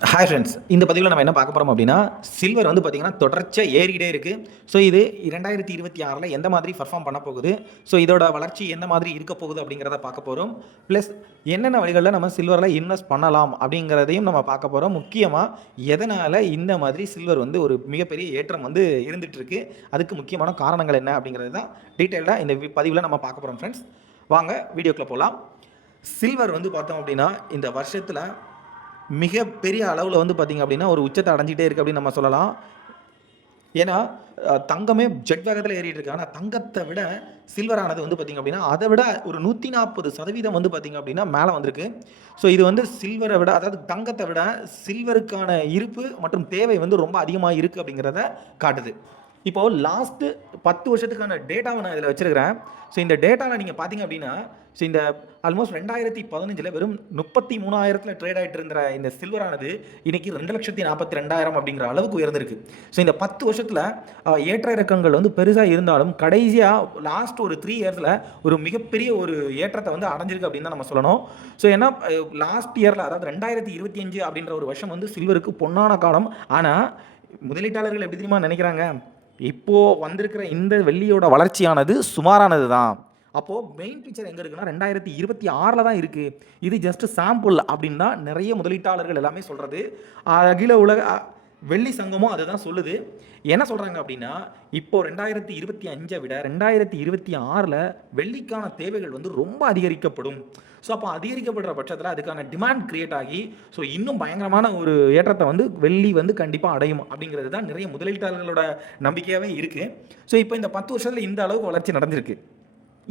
Hi friends இந்த பதிவில் நம்ம என்ன பார்க்க போகிறோம் அப்படின்னா சில்வர் வந்து பார்த்திங்கன்னா தொடர்ச்சியாக ஏறிக்கிட்டே இருக்குது ஸோ இது இரண்டாயிரத்தி இருபத்தி ஆறில் எந்த மாதிரி பர்ஃபார்ம் பண்ண போகுது? ஸோ இதோட வளர்ச்சி எந்த மாதிரி இருக்க போகுது அப்படிங்கிறத பார்க்க போகிறோம் ப்ளஸ் என்னென்ன வழிகளில் நம்ம சில்வரில் இன்வெஸ்ட் பண்ணலாம் அப்படிங்கிறதையும் நம்ம பார்க்க போகிறோம் முக்கியமாக எதனால் இந்த மாதிரி சில்வர் வந்து ஒரு மிகப்பெரிய ஏற்றம் வந்து இருந்துகிட்ருக்கு அதுக்கு முக்கியமான காரணங்கள் என்ன அப்படிங்கிறது தான் டீட்டெயில்டாக இந்த பதிவில் நம்ம பார்க்க போகிறோம் ஃப்ரெண்ட்ஸ் வாங்க வீடியோக்குள்ளே போகலாம் சில்வர் வந்து பார்த்தோம் அப்படின்னா இந்த வருஷத்தில் மிகப்பெரிய அளவில் வந்து பார்த்திங்க அப்படின்னா ஒரு உச்சத்தை அடைஞ்சிட்டே இருக்குது அப்படின்னு நம்ம சொல்லலாம். ஏன்னா தங்கமே ஜெட் வேகத்தில் ஏறிட்டு இருக்கு. ஆனால் தங்கத்தை விட சில்வரானது வந்து பார்த்திங்க அப்படின்னா அதை விட ஒரு நூற்றி நாற்பது சதவீதம் வந்து பார்த்திங்க அப்படின்னா மேலே வந்திருக்கு. ஸோ இது வந்து சில்வரை விட அதாவது தங்கத்தை விட சில்வருக்கான இருப்பு மற்றும் தேவை வந்து ரொம்ப அதிகமாக இருக்குது அப்படிங்கிறத காட்டுது. இப்போது லாஸ்ட்டு பத்து வருஷத்துக்கான டேட்டாவை நான் இதில் வச்சுருக்கிறேன். ஸோ இந்த டேட்டாவில் நீங்கள் பார்த்தீங்க அப்படின்னா ஸோ இந்த ஆல்மோஸ்ட் ரெண்டாயிரத்தி பதினஞ்சில் வெறும் முப்பத்தி மூணாயிரத்தில் ட்ரேட் ஆகிட்டு இருந்த இந்த சில்வரானது இன்றைக்கி ரெண்டு லட்சத்தி நாற்பத்தி ரெண்டாயிரம் அப்படிங்கிற அளவுக்கு உயர்ந்திருக்கு. ஸோ இந்த பத்து வருஷத்தில் ஏற்ற இறக்கங்கள் வந்து பெருசாக இருந்தாலும் கடைசியாக லாஸ்ட் ஒரு த்ரீ இயர்ஸில் ஒரு மிகப்பெரிய ஒரு ஏற்றத்தை வந்து அடைஞ்சிருக்கு அப்படின்னு தான் நம்ம சொல்லணும். ஸோ ஏன்னா லாஸ்ட் இயரில் அதாவது ரெண்டாயிரத்தி இருபத்தி அஞ்சு அப்படின்ற ஒரு வருஷம் வந்து சில்வருக்கு பொன்னான காலம். ஆனால் முதலீட்டாளர்கள் எப்படி தெரியுமா நினைக்கிறாங்க? இப்போது வந்திருக்கிற இந்த வெள்ளியோட வளர்ச்சியானது சுமாரானது தான் அப்போது மெயின் பிக்சர் எங்கே இருக்குன்னா ரெண்டாயிரத்தி இருபத்தி ஆறில் தான் இருக்குது இது ஜஸ்ட் சாம்பிள் அப்படின்னு தான் நிறைய முதலீட்டாளர்கள் எல்லாமே சொல்கிறது அகில உலக வெள்ளி சங்கமும் அதுதான் சொல்லுது. என்ன சொல்கிறாங்க அப்படின்னா இப்போ ரெண்டாயிரத்தி இருபத்தி அஞ்சை விட ரெண்டாயிரத்தி இருபத்தி ஆறில் வெள்ளிக்கான தேவைகள் வந்து ரொம்ப அதிகரிக்கப்படும். ஸோ அப்போ அதிகரிக்கப்படுற பட்சத்தில் அதுக்கான டிமாண்ட் கிரியேட் ஆகி ஸோ இன்னும் பயங்கரமான ஒரு ஏற்றத்தை வந்து வெள்ளி வந்து கண்டிப்பாக அடையும் அப்படிங்கிறது தான் நிறைய முதலீட்டாளர்களோட நம்பிக்கையாகவே இருக்குது ஸோ இப்போ இந்த பத்து வருஷத்தில் இந்த அளவுக்கு வளர்ச்சி நடந்திருக்கு.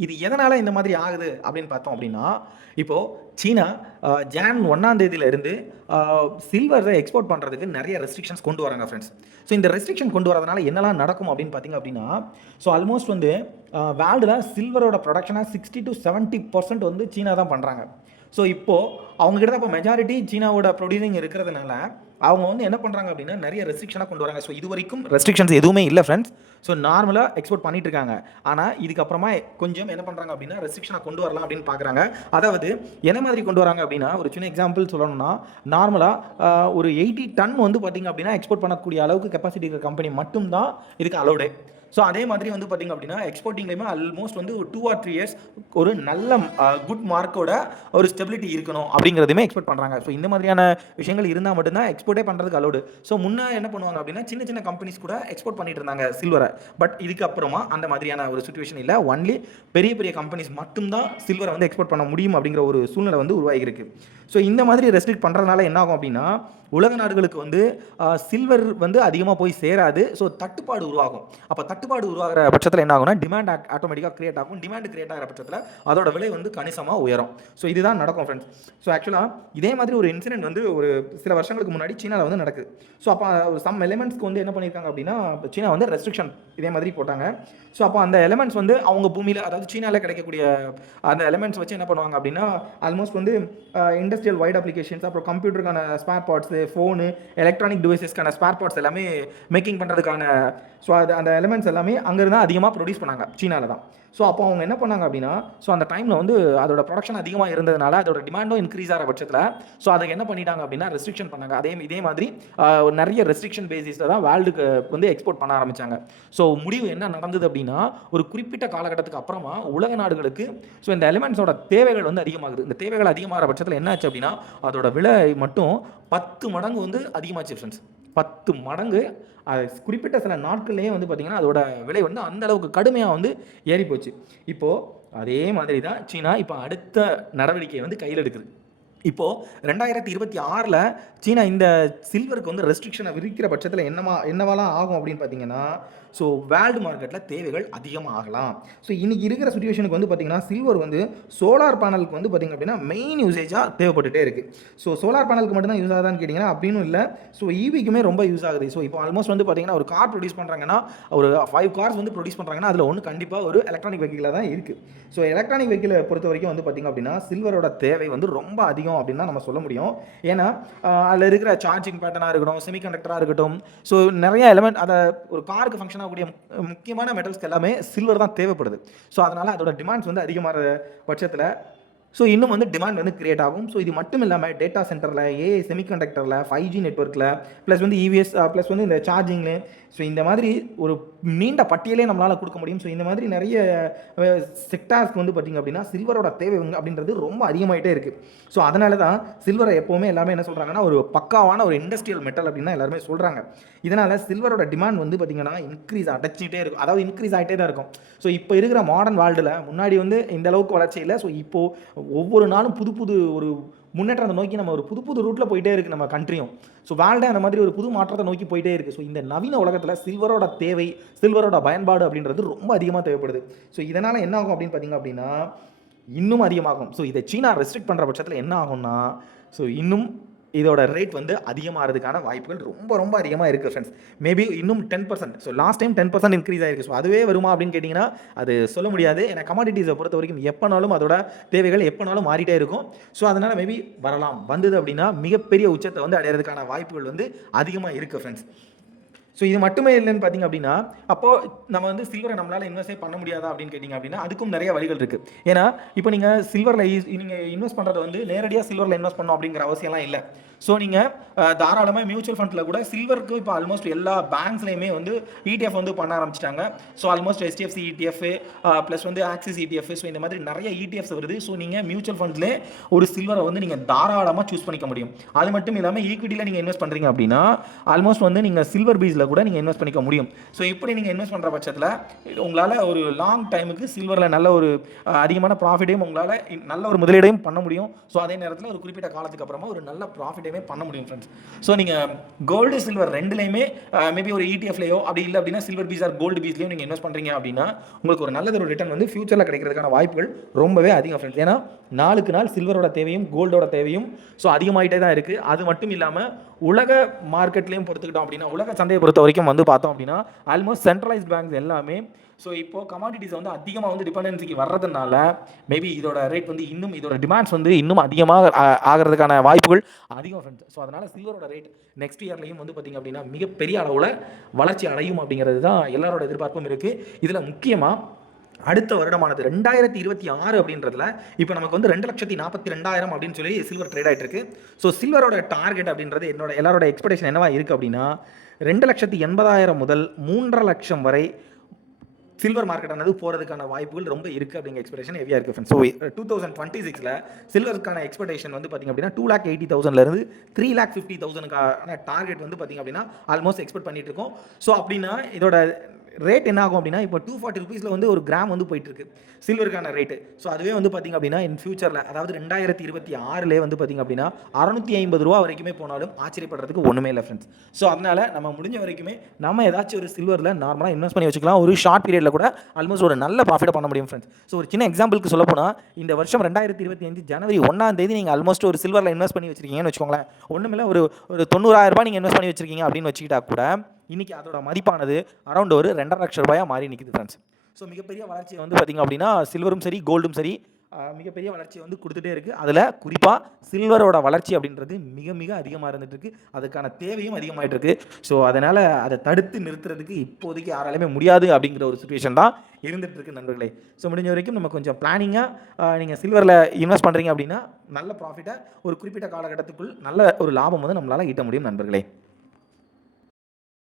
இது எதனால் இந்த மாதிரி ஆகுது அப்படின்னு பார்த்தோம் அப்படின்னா இப்போது சீனா ஜான் ஒன்றாம் தேதியிலேருந்து சில்வரை எக்ஸ்போர்ட் பண்ணுறதுக்கு நிறைய ரெஸ்ட்ரிக்ஷன்ஸ் கொண்டு வராங்க ஃப்ரெண்ட்ஸ் ஸோ இந்த ரெஸ்ட்ரிக்ஷன் கொண்டு வரதுனால என்னெல்லாம் நடக்கும் அப்படின்னு பார்த்தீங்க அப்படின்னா ஸோ ஆல்மோஸ்ட் வந்து வேர்ல்டில் சில்வரோட ப்ரொடக்ஷனாக சிக்ஸ்டி டு செவன்ட்டி பர்சன்ட் வந்து சீனா தான் பண்ணுறாங்க ஸோ இப்போது அவங்ககிட்ட தான் இப்போ மெஜாரிட்டி சீனாவோட ப்ரொடியூசிங் இருக்கிறதுனால அவங்க வந்து என்ன பண்ணுறாங்க அப்படின்னா நிறைய ரெஸ்ட்ரிக்ஷனாக கொண்டு வராங்க. ஸோ இது வரைக்கும் ரெஸ்ட்ரிக்ஷன்ஸ் எதுவுமே இல்லை ஃப்ரெண்ட்ஸ் ஸோ நார்மலாக எக்ஸ்போர்ட் பண்ணிட்டு இருக்காங்க. ஆனால் இதுக்கப்புறமா கொஞ்சம் என்ன பண்ணுறாங்க அப்படின்னா ரெஸ்ட்ரிக்ஷனாக கொண்டு வரலாம் அப்படின்னு பார்க்குறாங்க அதாவது என்ன மாதிரி கொண்டு வராங்க அப்படின்னா ஒரு சின்ன எக்ஸாம்பிள் சொல்லணும்னா நார்மலாக ஒரு எயிட்டி டன் வந்து பார்த்திங்க அப்படின்னா எக்ஸ்போர்ட் பண்ணக்கூடிய அளவுக்கு கெப்பாசிட்டி இருக்கிற கம்பெனி மட்டும்தான் இதுக்கு அலோடு ஸோ அதே மாதிரி வந்து பார்த்திங்க அப்படின்னா எக்ஸ்போர்ட்டிங்லேயுமே ஆல்மோஸ்ட் வந்து ஒரு டூ ஆர் த்ரீ இயர்ஸ் ஒரு நல்ல குட் மார்க்கோட ஒரு ஸ்டெபிலிட்டி இருக்கணும் அப்படிங்கிறதுமே எக்ஸ்பெக்ட் பண்ணுறாங்க ஸோ இந்த மாதிரியான விஷயங்கள் இருந்தால் மட்டும்தான் எக்ஸ்போர்ட்டே பண்ணுறதுக்கு அலோடு ஸோ முன்னே என்ன பண்ணுவாங்க அப்படின்னா சின்ன சின்ன கம்பெனிஸ் கூட எக்ஸ்போர்ட் பண்ணிட்டு இருந்தாங்க சில்வரை பட் இதுக்கப்புறமா அந்த மாதிரியான ஒரு சுச்சுவேஷன் இல்லை. ஒன்லி பெரிய பெரிய கம்பெனிஸ் மட்டும்தான் சில்வரை வந்து எக்ஸ்போர்ட் பண்ண முடியும் அப்படிங்கிற ஒரு சூழ்நிலை வந்து உருவாகிருக்கு ஸோ இந்த மாதிரி ரெஸ்ட்ரிக்ட் பண்ணுறதுனால என்ன ஆகும் அப்படின்னா உலக நாடுகளுக்கு வந்து சில்வர் வந்து அதிகமாக போய் சேராது. ஸோ தட்டுப்பாடு உருவாகும். அப்போ தட்டுப்பாடு உருவாகிற பட்சத்தில் என்ன ஆகும்னா டிமாண்ட் ஆட்டோமேட்டிக்காக கிரியேட் ஆகும். டிமாண்ட் கிரியேட் ஆகிற பட்சத்தில் அதோட விலை வந்து கணிசமாக உயரும். ஸோ இதுதான் நடக்கும் ஃப்ரெண்ட்ஸ் ஸோ ஆக்சுவலாக இதே மாதிரி ஒரு இன்சிடென்ட் வந்து ஒரு சில வருஷங்களுக்கு முன்னாடி சீனாவில் வந்து நடக்குது ஸோ அப்போ சம் எலிமெண்ட்ஸ்க்கு வந்து என்ன பண்ணியிருக்காங்க அப்படின்னா சீனா வந்து ரெஸ்ட்ரிக்ஷன் இதே மாதிரி போட்டாங்க. ஸோ அப்போ அந்த எலிமெண்ட்ஸ் வந்து அவங்க பூமியில் அதாவது சீனாவில் கிடைக்கக்கூடிய அந்த எலிமெண்ட்ஸ் வச்சு என்ன பண்ணுவாங்க அப்படின்னா ஆல்மோஸ்ட் வந்து இண்டஸ்ட்ரியல் வைட் அப்ளிகேஷன்ஸ் அப்புறம் கம்ப்யூட்டருக்கான ஸ்பேர் பார்ட்ஸு ஃபோனு எலக்ட்ரானிக் டிவைசஸ்க்கான ஸ்பேர் பார்ட்ஸ் எல்லாமே மேக்கிங் பண்ணுறதுக்கான ஸோ அது அந்த எலிமெண்ட்ஸ் எல்லாமே அங்கேருந்து அதிகமாக ப்ரொடியூஸ் பண்ணாங்க சீனாவில் தான் ஸோ அப்போ அவங்க என்ன பண்ணாங்க அப்படின்னா ஸோ அந்த டைமில் வந்து அதோட ப்ரொடக்ஷன் அதிகமாக இருந்ததுனால அதோட டிமாண்டும் இன்க்ரீஸ் ஆகிற பட்சத்தில் ஸோ அதுக்கு என்ன பண்ணிட்டாங்க அப்படின்னா ரெஸ்ட்ரிக்ஷன் பண்ணாங்க. அதே இதே மாதிரி ஒரு நிறைய ரெஸ்ட்ரிக்ஷன் பேசிஸில் தான் வேர்ல்டுக்கு வந்து எக்ஸ்போர்ட் பண்ண ஆரம்பித்தாங்க ஸோ முடிவு என்ன நடந்தது அப்படின்னா ஒரு குறிப்பிட்ட காலகட்டத்துக்கு அப்புறமா உலக நாடுகளுக்கு ஸோ இந்த எலிமெண்ட்ஸோட தேவைகள் வந்து அதிகமாகுது. இந்த தேவைகள் அதிகமாகிற பட்சத்தில் என்ன ஆச்சு அப்படின்னா அதோட விலை மட்டும் பத்து மடங்கு வந்து அதிகமாச்சு ஃப்ரெண்ட்ஸ் பத்து மடங்கு அது குறிப்பிட்ட சில நாட்கள்லேயே வந்து பார்த்திங்கன்னா அதோட விலை வந்து அந்த அளவுக்கு கடுமையாக வந்து ஏறி போச்சு இப்போது அதே மாதிரி தான் சீனா இப்போ அடுத்த நடவடிக்கையை வந்து கையில் எடுக்குது. இப்போது ரெண்டாயிரத்தி இருபத்தி ஆறில் சீனா இந்த சில்வருக்கு வந்து ரெஸ்ட்ரிக்ஷனை விரிக்கிற பட்சத்தில் என்னமா என்னவாலாம் ஆகும் அப்படின்னு பார்த்தீங்கன்னா ஸோ வேர்ல்டு மார்க்கெட்டில் தேவைகள் அதிகமாக ஆகலாம் ஸோ இன்றைக்கி இருக்கிற சுச்சுவேஷனுக்கு வந்து பார்த்திங்கன்னா சில்வர் வந்து சோலார் பேனலுக்கு வந்து பார்த்திங்க அப்படின்னா மெயின் யூசேஜாக தேவைப்பட்டுட்டே இருக்குது ஸோ சோலார் பேனலுக்கு மட்டும்தான் யூஸ் ஆகுதான்னு கேட்டிங்கன்னா அப்படின்னு இல்லை. ஸோ ஈவிக்குமே ரொம்ப யூஸ் ஆகுது. ஸோ இப்போ ஆல்மோஸ்ட் வந்து பார்த்திங்கன்னா ஒரு கார் ப்ரொடியூஸ் பண்ணுறாங்கன்னா ஒரு ஃபைவ் கார்ஸ் வந்து ப்ரொடியூஸ் பண்ணுறாங்கன்னா அதில் ஒன்று கண்டிப்பாக ஒரு எலக்ட்ரானிக் வெஹிக்கிளாக தான் இருக்குது ஸோ எலக்ட்ரானிக் வெஹிக்கிளை பொறுத்த வரைக்கும் வந்து பார்த்திங்க அப்படின்னா சில்வரோட தேவை வந்து ரொம்ப அதிகம் அப்படின்னு தான் நம்ம சொல்ல முடியும். ஏன்னா அதில் இருக்கிற சார்ஜிங் பேட்டர்னாக இருக்கட்டும் செமிகண்டக்டராக இருக்கட்டும். ஸோ நிறைய எலமெண்ட் அதை ஒரு காருக்கு ஃபங்க்ஷன் ஆகக்கூடிய முக்கியமான மெட்டல்ஸ்க்கு எல்லாமே சில்வர் தான் தேவைப்படுது. ஸோ அதனால் அதோட டிமாண்ட்ஸ் வந்து அதிகமாகிற பட்சத்தில் ஸோ இன்னும் வந்து டிமாண்ட் வந்து கிரியேட் ஆகும். ஸோ இது மட்டும் இல்லாமல் டேட்டா சென்டரில் ஏ செமிகண்டக்டரில் ஃபைவ் ஜி நெட்ஒர்க்கில் ப்ளஸ் வந்து இவிஎஸ் ப்ளஸ் uh, வந்து இந்த சார்ஜிங்கு ஸோ இந்த மாதிரி ஒரு நீண்ட பட்டியலே நம்மளால் கொடுக்க முடியும். ஸோ இந்த மாதிரி நிறைய செக்டார்ஸ்க்கு வந்து பார்த்திங்க அப்படின்னா சில்வரோட தேவை அப்படின்றது ரொம்ப அதிகமாகிட்டே இருக்குது ஸோ அதனால தான் சில்வரை எப்போவுமே எல்லாமே என்ன சொல்கிறாங்கன்னா ஒரு பக்காவான ஒரு இண்டஸ்ட்ரியல் மெட்டல் அப்படின்னா எல்லாருமே சொல்கிறாங்க இதனால் சில்வரோட டிமாண்ட் வந்து பார்த்திங்கன்னா இன்க்ரீஸ் அடைச்சிட்டே இருக்கும். அதாவது இன்க்ரீஸ் ஆகிட்டே தான் இருக்கும். ஸோ இப்போ இருக்கிற மாடர்ன் வேர்ல்டில் முன்னாடி வந்து இந்த அளவுக்கு வளர்ச்சி இல்லை ஸோ இப்போது ஒவ்வொரு நாளும் புது புது ஒரு முன்னேற்றத்தை நோக்கி நம்ம ஒரு புது புது ரூட்டில் போயிட்டே இருக்குது நம்ம கண்ட்ரியும் ஸோ வேர்ல்டே அந்த மாதிரி ஒரு புது மாற்றத்தை நோக்கி போயிட்டே இருக்குது ஸோ இந்த நவீன உலகத்தில் சில்வரோட தேவை சில்வரோட பயன்பாடு அப்படின்றது ரொம்ப அதிகமாக தேவைப்படுது. ஸோ இதனால் என்ன ஆகும் அப்படின்னு பார்த்தீங்க அப்படின்னா இன்னும் அதிகமாகும். ஸோ இதை சீனா ரெஸ்ட்ரிக்ட் பண்ணுற பட்சத்தில் என்ன ஆகும்னா ஸோ இன்னும் இதோட ரேட் வந்து அதிகமாகிறதுக்கான வாய்ப்புகள் ரொம்ப ரொம்ப அதிகமாக இருக்குது ஃப்ரெண்ட்ஸ் மேபி இன்னும் ten percent so last time ten percent increase ஆயிருக்கு. ஸோ அதுவே வருமா அப்படின்னு கேட்டிங்கன்னா அது சொல்ல முடியாது. ஏன்னா கமாடிட்டிஸை பொறுத்த வரைக்கும் எப்போனாலும் அதோட தேவைகள் எப்போனாலும் மாறிட்டே இருக்கும். ஸோ அதனால் மேபி வரலாம். வந்தது அப்படின்னா மிகப்பெரிய உச்சத்தை வந்து அடையிறதுக்கான வாய்ப்புகள் வந்து அதிகமாக இருக்குது ஃப்ரெண்ட்ஸ் ஸோ இது மட்டுமே இல்லைன்னு பார்த்தீங்க அப்படின்னா அப்போது நம்ம வந்து சில்வரை நம்மளால் இன்வெஸ்டே பண்ண முடியாதா அப்படின்னு கேட்டிங்க அப்படின்னா அதுக்கும் நிறைய வழிகள் இருக்குது ஏன்னா இப்போ நீங்கள் சில்வரில் நீங்கள் இன்வெஸ்ட் பண்ணுறது வந்து நேரடியாக சில்வரில் இன்வெஸ்ட் பண்ணோம் அப்படிங்கிற அவசியம்லாம் இல்லை. ஸோ நீங்கள் தாராளமாக மியூச்சுவல் ஃபண்டில் கூட சில்வருக்கு இப்போ ஆல்மோஸ்ட் எல்லா பேங்க்ஸ்லையுமே வந்து இடிஎஃப் வந்து பண்ண ஆரம்பிச்சிட்டாங்க. So almost HDFC ETF plus வந்து ஆக்சிஸ் இடிஎஃப் ஸோ இந்த மாதிரி நிறைய இடிஎஃப்ஸ் வருது. ஸோ நீங்கள் மியூச்சுவல் ஃபண்ட்லேயே ஒரு சில்வரை வந்து நீங்கள் தாராளமாக சூஸ் பண்ணிக்க முடியும். அது மட்டும் இல்லாமல் ஈக்விட்டியில் நீங்கள் இன்வெஸ்ட் பண்ணுறீங்க அப்படின்னா ஆல்மோஸ்ட் வந்து நீங்கள் சில்வர் பீஸில் கூட நீங்கள் இன்வெஸ்ட் பண்ணிக்க முடியும். ஸோ இப்படி நீங்கள் இன்வெஸ்ட் பண்ணுற பட்சத்தில் உங்களால் ஒரு லாங் டைமுக்கு சில்வரில் நல்ல ஒரு அதிகமான ப்ராஃபிட்டையும் உங்களால் நல்ல ஒரு முதலீடையும் பண்ண முடியும். ஸோ அதே நேரத்தில் ஒரு குறிப்பிட்ட காலத்துக்கு அப்புறமா ஒரு நல்ல ப்ராஃபிட்டையுமே பண்ண முடியும் ஃப்ரெண்ட்ஸ் ஸோ நீங்கள் கோல்டு சில்வர் ரெண்டுலேயுமே மேபி ஒரு இடிஎஃப்லையோ அப்படி இல்லை அப்படின்னா சில்வர் பீஸ் ஆர் கோல்டு பீஸ்லையும் நீங்கள் இன்வெஸ்ட் பண்ணுறீங்க அப்படின்னா உங்களுக்கு ஒரு நல்ல ஒரு ரிட்டர்ன் வந்து ஃபியூச்சரில் கிடைக்கிறதுக்கான வாய்ப்புகள் ரொம்பவே அதிகம் ஃப்ரெண்ட்ஸ் ஏன்னா நாளுக்கு நாள் சில்வரோட தேவையும் கோல்டோட தேவையும் ஸோ அதிகமாகிட்டே தான் இருக்குது அது மட்டும் இல்லாமல் உலக மார்க்கெட்லேயும் பொறுத்துக்கிட்டோம் அப்படின்னா உலக சந்தையை பொறுத்த வரைக்கும் வந்து பார்த்தோம் அப்படின்னா ஆல்மோஸ்ட் சென்ட்ரலைஸ்ட் பேங்க்ஸ் எல்லாமே ஸோ இப்போ கமாடிட்டிஸ் வந்து அதிகமாக வந்து டிபெண்டன்சிக்கு வர்றதுனால மேபி இதோட ரேட் வந்து இன்னும் இதோட டிமாண்ட்ஸ் வந்து இன்னும் அதிகமாக ஆகிறதுக்கான வாய்ப்புகள் அதிகம் ஃப்ரெண்ட்ஸ் ஸோ அதனால் சில்வரோட ரேட் நெக்ஸ்ட் இயர்லையும் வந்து பார்த்திங்க அப்படின்னா மிகப்பெரிய அளவில் வளர்ச்சி அடையும் அப்படிங்கிறது தான் எல்லாரோட எதிர்பார்ப்பும் இருக்குது இதில் முக்கியமாக அடுத்த வருடமானது ரெண்டாயிரத்தி இருபத்தி ஆறு அப்படின்றதுல இப்போ நமக்கு வந்து ரெண்டு லட்சத்தி நாற்பத்தி ரெண்டாயிரம் அப்படின்னு சொல்லி சில்வர் ட்ரேட் ஆகிட்டு இருக்கு ஸோ சில்வரோட டார்கெட் அப்படின்றது என்னோட எல்லாரோட எக்ஸ்பெக்டேஷன் என்னவா இருக்குது அப்படின்னா ரெண்டு லட்சத்தி எண்பதாயிரம் முதல் மூன்றரை லட்சம் வரை சில்வர் மார்க்கெட் ஆனது போகிறதுக்கான வாய்ப்புகள் ரொம்ப இருக்குது அப்படிங்கிற எக்ஸ்பெக்டேஷன் ஹெவியாக இருக்குது friends so two thousand twenty சிக்ஸில் சில்வருக்கான எக்ஸ்பெக்டேஷன் வந்து பார்த்திங்க அப்படின்னா டூ லேக் எயிட்டி தௌசண்ட்லேருந்து த்ரீ லேக் ஃபிஃப்டி தௌசண்ட்க்கான டார்கெட் வந்து பார்த்திங்க அப்படின்னா ஆல்மோஸ்ட் எக்ஸ்பெக்ட் பண்ணிட்டு இருக்கோம். ஸோ அப்படின்னா இதோட ரேட் என்ன ஆகும் அப்படின்னா இப்போ டூ ஃபார்ட்டி ருபீஸில் வந்து ஒரு கிராம் வந்து போயிட்டு இருக்கு சில்வருக்கான ரேட்டு ஸோ அதுவே வந்து பார்த்திங்க அப்படின்னா இன் ஃபியூச்சரில் அதாவது ரெண்டாயிரத்தி இருபத்தி ஆறுலேயே வந்து பார்த்திங்க அப்படின்னா அறநூற்றி ஐம்பது ரூபா வரைக்குமே போனாலும் ஆச்சரியப்படுறதுக்கு ஒன்றுமே இல்லை ஃப்ரெண்ட்ஸ் ஸோ அதனால் நம்ம முடிஞ்ச வரைக்குமே நம்ம ஏதாச்சும் ஒரு சில்வரில் நார்மலாக இன்வெஸ்ட் பண்ணி வச்சுக்கலாம். ஒரு ஷார்ட் பீரியடில் கூட ஆல்மோஸ்ட் ஒரு நல்ல ப்ராஃபிட்டை பண்ண முடியும் ஃப்ரெண்ட்ஸ் ஸோ ஒரு சின்ன எக்ஸாம்பிளுக்கு சொல்ல போனால் இந்த வருஷம் ரெண்டாயிரத்தி இருபத்தி அஞ்சு ஜனவரி ஒன்றாம் தேதி நீங்கள் ஆல்மோஸ்ட் ஒரு சில்வரில் இன்வெஸ்ட் பண்ணி வச்சிருக்கீங்கன்னு வச்சுக்கோங்களேன். ஒன்றுமில்ல ஒரு ஒரு தொண்ணூறாயிரம் ரூபாய் நீங்கள் இன்வெஸ்ட் பண்ணி வச்சிருக்கீங்க அப்படின்னு வச்சுக்கிட்டா கூட இன்றைக்கி அதோட மதிப்பானது அரௌண்ட் ஒரு ரெண்டரை லட்ச ரூபாயா மாறி நிற்கிது ஃப்ரெண்ட்ஸ் ஸோ மிகப்பெரிய வளர்ச்சியை வந்து பார்த்திங்க அப்படின்னா சில்வரும் சரி கோல்டும் சரி மிகப்பெரிய வளர்ச்சியை வந்து கொடுத்துட்டே இருக்குது அதில் குறிப்பாக சில்வரோட வளர்ச்சி அப்படின்றது மிக மிக அதிகமாக இருந்துகிட்டு இருக்குது அதுக்கான தேவையும் அதிகமாகிட்டு இருக்குது ஸோ அதனால் அதை தடுத்து நிறுத்துறதுக்கு இப்போதைக்கு யாராலுமே முடியாது அப்படிங்கிற ஒரு சுச்சுவேஷன் தான் இருந்துட்டு நண்பர்களே. ஸோ முடிஞ்ச வரைக்கும் நம்ம கொஞ்சம் பிளானிங்காக நீங்கள் சில்வரில் இன்வெஸ்ட் பண்ணுறீங்க அப்படின்னா நல்ல ப்ராஃபிட்டை ஒரு குறிப்பிட்ட காலகட்டத்துக்குள் நல்ல ஒரு லாபம் வந்து நம்மளால் ஈட்ட முடியும் நண்பர்களே.